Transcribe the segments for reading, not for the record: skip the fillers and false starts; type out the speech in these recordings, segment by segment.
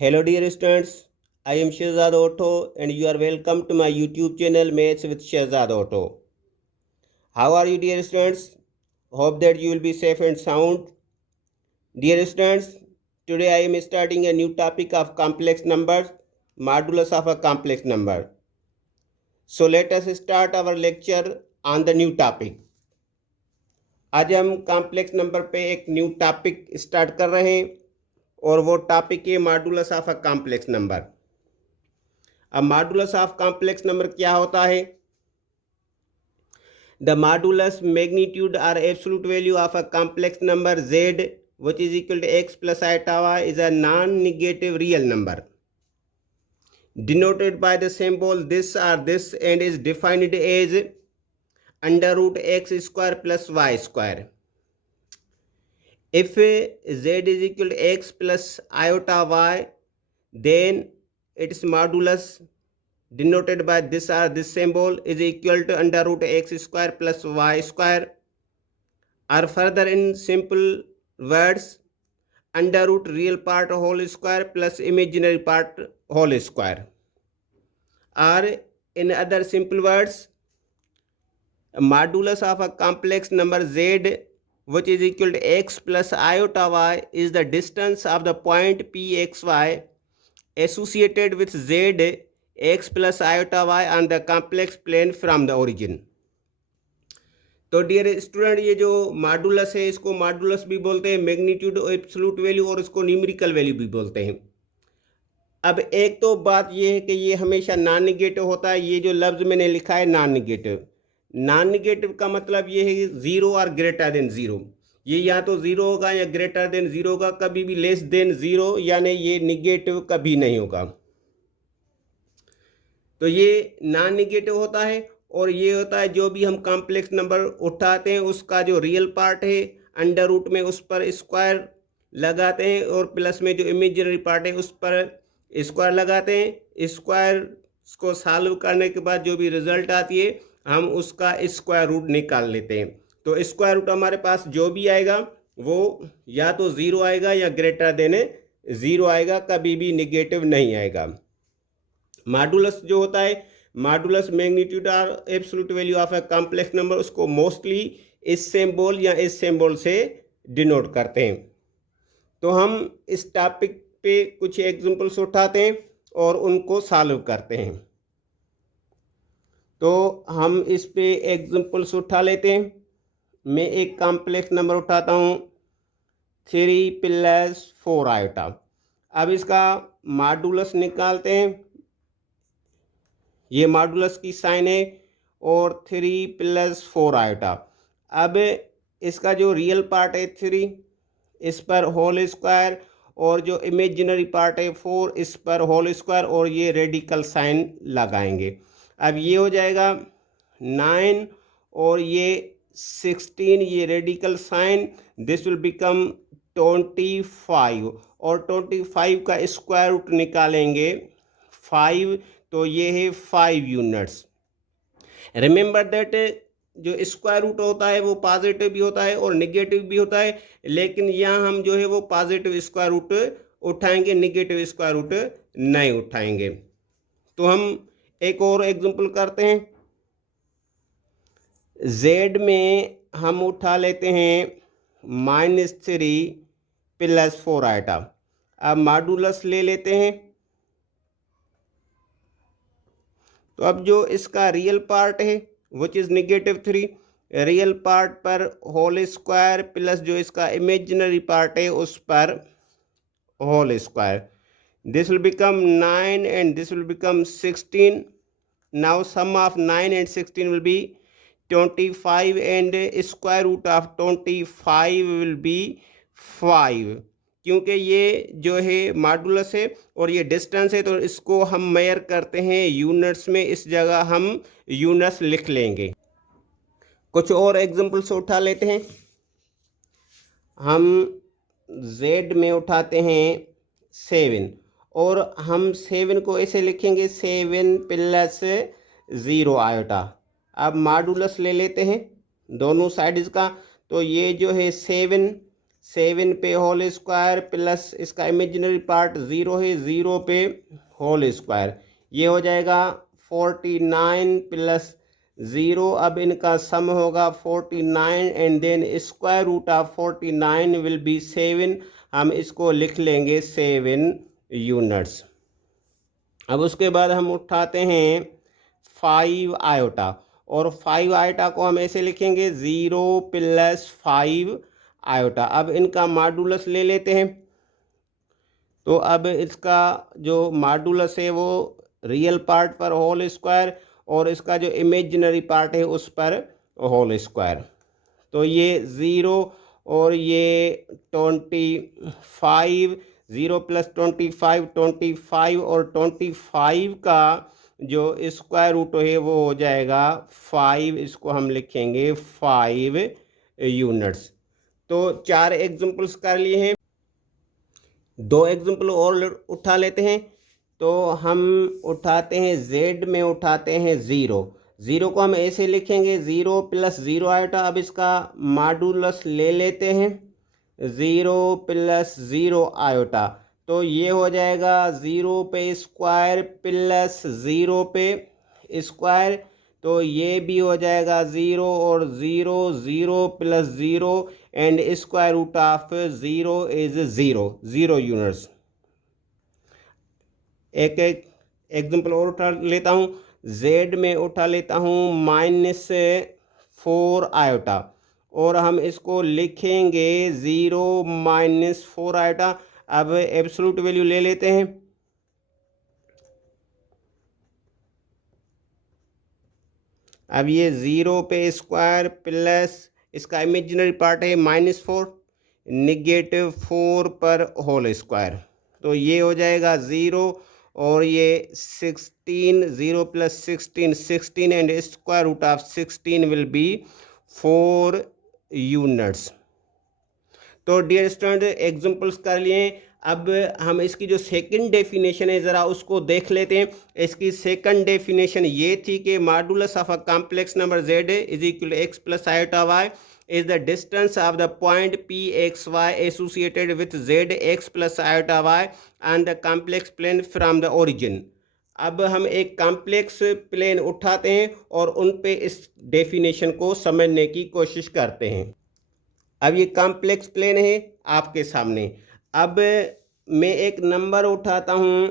Hello dear students, I am Shehzad Auto and you are welcome to my YouTube channel Maths with Shehzad Auto. How are you dear students? Hope that you will be safe and sound. Dear students, today I am starting a new topic of complex numbers, modulus of a complex number. So let us start our lecture on the new topic. आज हम complex number पे एक new topic start कर रहे हैं और वो topic है modulus of a complex number. अब मॉडुलस ऑफ कॉम्प्लेक्स नंबर क्या होता है? द मॉडुलस मैग्नीट्यूड और absolute value of a complex number z which is equal to x plus iota y is a non-negative real number denoted by the symbol this or this and is defined as under root x square plus y square. If z is equal to x plus iota y, then its modulus denoted by this or this symbol is equal to under root x square plus y square, or further in simple words, under root real part whole square plus imaginary part whole square, or in other simple words, modulus of a complex number z which is equal to x plus iota y is the distance of the point pxy associated with z x plus iota y on the complex plane from the origin. तो dear student, ये जो modulus है इसको modulus भी बोलते हैं, magnitude absolute value, और इसको न्यूमेरिकल वैल्यू भी बोलते हैं। अब एक तो बात ये है कि ये हमेशा नॉन निगेटिव होता है। ये जो लफ्ज़ मैंने लिखा है नॉन निगेटिव, नॉन निगेटिव का मतलब ये है ज़ीरो और ग्रेटर देन ज़ीरो। ये या तो ज़ीरो होगा या ग्रेटर देन ज़ीरो होगा, कभी भी लेस देन ज़ीरो, यानी ये निगेटिव कभी नहीं होगा। तो ये नॉन निगेटिव होता है। और ये होता है जो भी हम कॉम्प्लेक्स नंबर उठाते हैं उसका जो रियल पार्ट है अंडर रूट में उस पर स्क्वायर लगाते हैं, और प्लस में जो इमेजिनरी पार्ट है उस पर स्क्वायर लगाते हैं। स्क्वायर को सॉल्व करने के बाद जो भी रिजल्ट आती है हम उसका स्क्वायर रूट निकाल लेते हैं। तो स्क्वायर रूट हमारे पास जो भी आएगा वो या तो ज़ीरो आएगा या ग्रेटर देन ज़ीरो आएगा, कभी भी निगेटिव नहीं आएगा। मॉडुलस जो होता है, मॉडुलस मैग्नीट्यूड और absolute value of a complex number, उसको मोस्टली इस सिंबल या इस सिंबल से डिनोट करते हैं। तो हम इस टॉपिक पे कुछ एग्जांपल्स उठाते हैं और उनको सॉल्व करते हैं। तो हम इस पे एग्जांपल्स उठा लेते हैं। मैं एक कॉम्प्लेक्स नंबर उठाता हूँ 3 + 4 आयोटा। अब इसका मॉडुलस निकालते हैं। ये मॉडुलस की साइन है और 3 + 4 आयोटा। अब इसका जो रियल पार्ट है 3, इस पर होल स्क्वायर, और जो इमेजिनरी पार्ट है 4, इस पर होल स्क्वायर, और ये रेडिकल साइन लगाएंगे। अब ये हो जाएगा 9 और ये 16, ये radical sign, this will become 25, और 25 का स्क्वायर रूट निकालेंगे 5, तो ये है 5 यूनिट्स। रिमेंबर दैट जो स्क्वायर रूट होता है वो पॉजिटिव भी होता है और नेगेटिव भी होता है, लेकिन यहाँ हम जो है वो पॉजिटिव स्क्वायर रूट उठाएंगे, नेगेटिव स्क्वायर रूट नहीं उठाएंगे। तो हम एक और एग्जांपल करते हैं। z में हम उठा लेते हैं -3 + 4 आयोटा। अब मॉडुलस ले लेते हैं। तो अब जो इसका रियल पार्ट है विच इज़ -3, रियल पार्ट पर होल स्क्वायर प्लस जो इसका इमेजिनरी पार्ट है उस पर whole square, this will become 9 and this will become 16। Now sum of 9 and 16 will be 25 and square root of 25 will be 5। क्योंकि ये जो है मॉडुलस है और ये डिस्टेंस है, तो इसको हम मेजर करते हैं यूनिट्स में, इस जगह हम यूनिट्स लिख लेंगे। कुछ और एग्जांपल्स उठा लेते हैं। हम z में उठाते हैं 7, और हम 7 को ऐसे लिखेंगे 7 + 0 आयोटा। अब मॉडुलस ले लेते हैं दोनों साइड्स का। तो ये जो है 7 7 पे होल स्क्वायर प्लस इसका इमेजिनरी पार्ट 0 है, 0 पे होल स्क्वायर, ये हो जाएगा 49 प्लस 0। अब इनका सम होगा 49 and then square root of 49 will be 7। हम इसको लिख लेंगे 7 यूनिट्स। अब उसके बाद हम उठाते हैं 5 आयोटा, और 5 आयोटा को हम ऐसे लिखेंगे 0 प्लस 5 आयोटा। अब इनका मॉडुलस ले लेते हैं, तो अब इसका जो मॉडुलस है वो रियल पार्ट पर होल स्क्वायर और इसका जो इमेजिनरी पार्ट है उस पर होल स्क्वायर। तो ये 0 और ये 25, 0 प्लस 25, 25 और 25 का जो स्क्वायर रूट है वो हो जाएगा 5। इसको हम लिखेंगे 5 यूनिट्स। तो 4 एग्जाम्पल्स कर लिए हैं, 2 एग्जाम्पल और उठा लेते हैं। तो हम उठाते हैं जेड में, उठाते हैं 0। 0 को हम ऐसे लिखेंगे 0 प्लस 0 आयोटा। अब इसका मॉडुलस ले लेते हैं 0 प्लस 0 आयोटा, तो ये हो जाएगा 0 पे स्क्वायर प्लस 0 पे स्क्वायर, तो ये भी हो जाएगा 0 और 0, 0 plus 0 and square root of 0 is 0, 0 units. एक एक एग्जाम्पल और उठा लेता हूँ, जेड में उठा लेता हूँ -4 आयोटा, और हम इसको लिखेंगे 0 -4 आयोटा। अब एब्सोल्यूट वैल्यू ले लेते हैं, अब ये 0 पे स्क्वायर प्लस इसका इमेजिनरी पार्ट है -4, -4 पर होल स्क्वायर, तो ये हो जाएगा 0 और ये 16, 0 plus 16, 16 and square root of 16 will be 4 units. तो डियर स्टूडेंट एग्जांपल्स कर लिए। अब हम इसकी जो सेकंड डेफिनेशन है ज़रा उसको देख लेते हैं। इसकी सेकंड डेफिनेशन ये थी कि modulus of a complex number z is equal x plus iota y is the distance of the point pxy associated with zx plus iota y on the complex plane from the origin। अब हम एक complex plane उठाते हैं और उन पे इस definition को समझने की कोशिश करते हैं। अब ये कॉम्प्लेक्स प्लेन है आपके सामने। अब मैं एक नंबर उठाता हूँ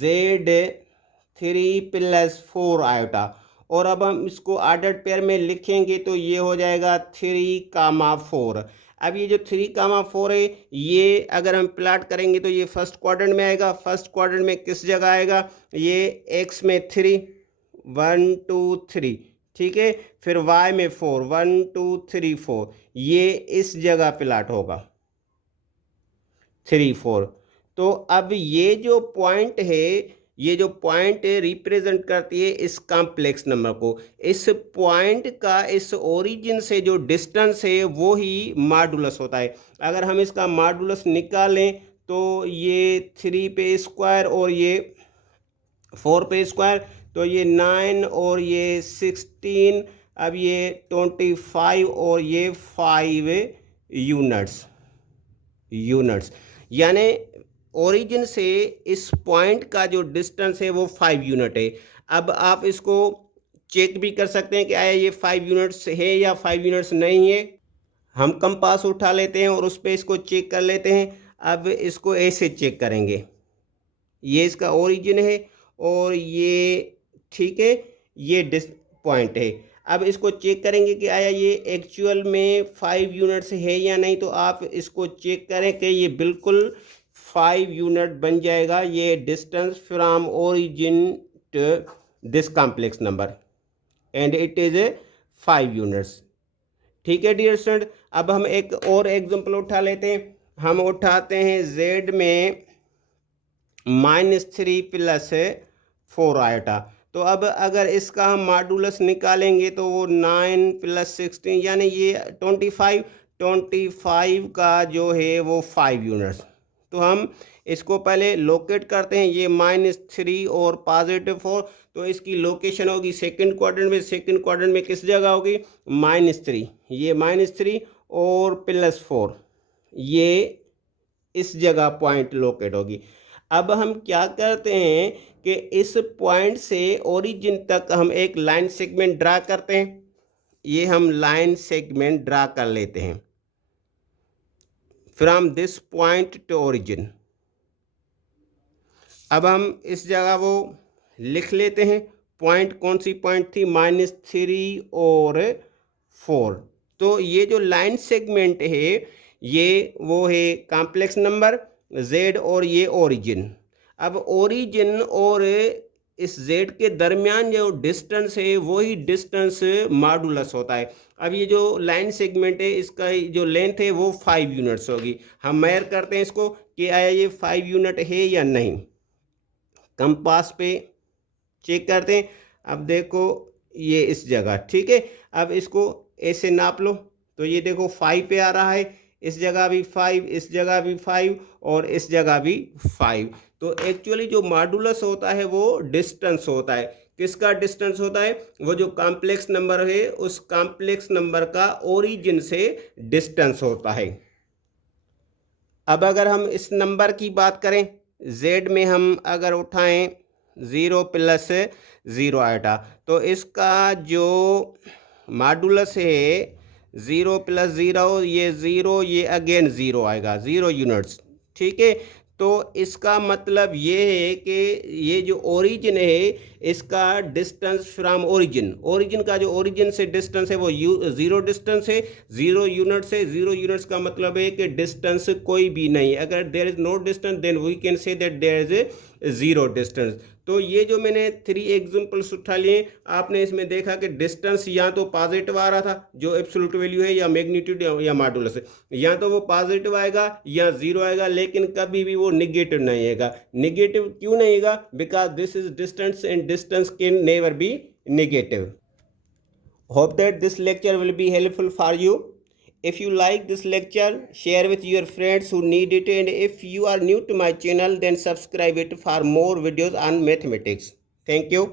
z3 प्लस 4 आयोटा, और अब हम इसको ऑर्डर्ड पेयर में लिखेंगे तो ये हो जाएगा 3, 4। अब ये जो 3, 4 है ये अगर हम प्लाट करेंगे तो ये फर्स्ट क्वाड्रेंट में आएगा। फर्स्ट क्वाड्रेंट में किस जगह आएगा, ये एक्स में 3, 1 2 3, ठीक है, फिर y में 4, 1 2 3 4, ये इस जगह प्लाट होगा 3 4। तो अब ये जो पॉइंट है, ये जो पॉइंट रिप्रेजेंट करती है इस कॉम्प्लेक्स नंबर को। इस पॉइंट का इस ओरिजिन से जो डिस्टेंस है वो ही मॉडुलस होता है। अगर हम इसका मॉडुलस निकालें तो ये 3 पे स्क्वायर और ये 4 पे स्क्वायर, तो ये 9 और ये 16, अब ये 25 और ये 5 यूनिट्स, यानी ओरिजिन से इस पॉइंट का जो डिस्टेंस है वो 5 यूनिट है। अब आप इसको चेक भी कर सकते हैं कि आया ये 5 यूनिट्स है या 5 यूनिट्स नहीं है। हम कंपास उठा लेते हैं और उस पर इसको चेक कर लेते हैं। अब इसको ऐसे चेक करेंगे, ये इसका ओरिजिन है और ये, ठीक है, ये पॉइंट है। अब इसको चेक करेंगे कि आया ये एक्चुअल में 5 यूनिट्स है या नहीं। तो आप इसको चेक करें कि ये बिल्कुल 5 यूनिट बन जाएगा, ये distance from origin to this complex number and it is 5 units. ठीक है डियर स्टूडेंट, अब हम एक और एग्जांपल उठा लेते हैं। हम उठाते हैं z में -3 प्लस 4 आयोटा। तो अब अगर इसका हम मॉडुलस निकालेंगे तो वो 9 प्लस 16 यानी ये 25 का जो है वो 5 यूनिट्स। तो हम इसको पहले लोकेट करते हैं, ये -3 और +4, तो इसकी लोकेशन होगी सेकंड क्वाड्रेंट में। सेकंड क्वाड्रेंट में किस जगह होगी, -3, ये -3 और +4, ये इस जगह पॉइंट लोकेट होगी। अब हम क्या करते हैं कि इस पॉइंट से ओरिजिन तक हम एक लाइन सेगमेंट ड्रा करते हैं। ये हम लाइन सेगमेंट ड्रा कर लेते हैं from this point two origin. अब हम इस जगह वो लिख लेते हैं। पॉइंट कौन सी पॉइंट थी? -3 और 4। तो ये जो लाइन सेगमेंट है ये वो है कॉम्प्लेक्स नंबर z और ये ओरिजिन। अब ओरिजिन और इस z के दरमियान जो डिस्टेंस है वही डिस्टेंस मॉडुलस होता है। अब ये जो लाइन सेगमेंट है इसका जो लेंथ है वो 5 यूनिट्स होगी। हम मेजर करते हैं इसको कि आया ये 5 यूनिट है या नहीं। कंपास पे चेक करते हैं। अब देखो ये इस जगह, ठीक है। अब इसको ऐसे नाप लो तो ये देखो 5 पे आ रहा है। इस जगह भी 5, इस जगह भी 5 और इस जगह भी 5। तो एक्चुअली जो मॉडुलस होता है वो डिस्टेंस होता है। किसका डिस्टेंस होता है? वो जो कॉम्प्लेक्स नंबर है उस कॉम्प्लेक्स नंबर का ओरिजिन से डिस्टेंस होता है। अब अगर हम इस नंबर की बात करें, z में हम अगर उठाएं 0 + 0 आइटा, तो इसका जो मॉडुलस है 0 + 0, ये 0, ये अगेन 0 आएगा, 0 यूनिट्स, ठीक है। तो इसका मतलब ये है कि ये जो ओरिजिन है इसका डिस्टेंस फ्रॉम ओरिजिन का जो ओरिजिन से डिस्टेंस है वो 0 डिस्टेंस है, 0 यूनिट्स है। 0 यूनिट्स का मतलब है कि डिस्टेंस कोई भी नहीं। अगर there is no distance then we can say that there is a 0 distance. तो ये जो मैंने 3 एग्जांपल्स उठा लिए, आपने इसमें देखा कि डिस्टेंस या तो पॉजिटिव आ रहा था जो एब्सोल्यूट वैल्यू है, या मैग्नीट्यूड या मॉडुलस है, या तो वो पॉजिटिव आएगा या 0 आएगा, लेकिन कभी भी वो निगेटिव नहीं आएगा। निगेटिव क्यों नहीं आएगा? Because this is distance and distance can never be negative. Hope that this lecture will be helpful for you. If you like this lecture, share with your friends who need it, and if you are new to my channel, then subscribe it for more videos on mathematics. Thank you.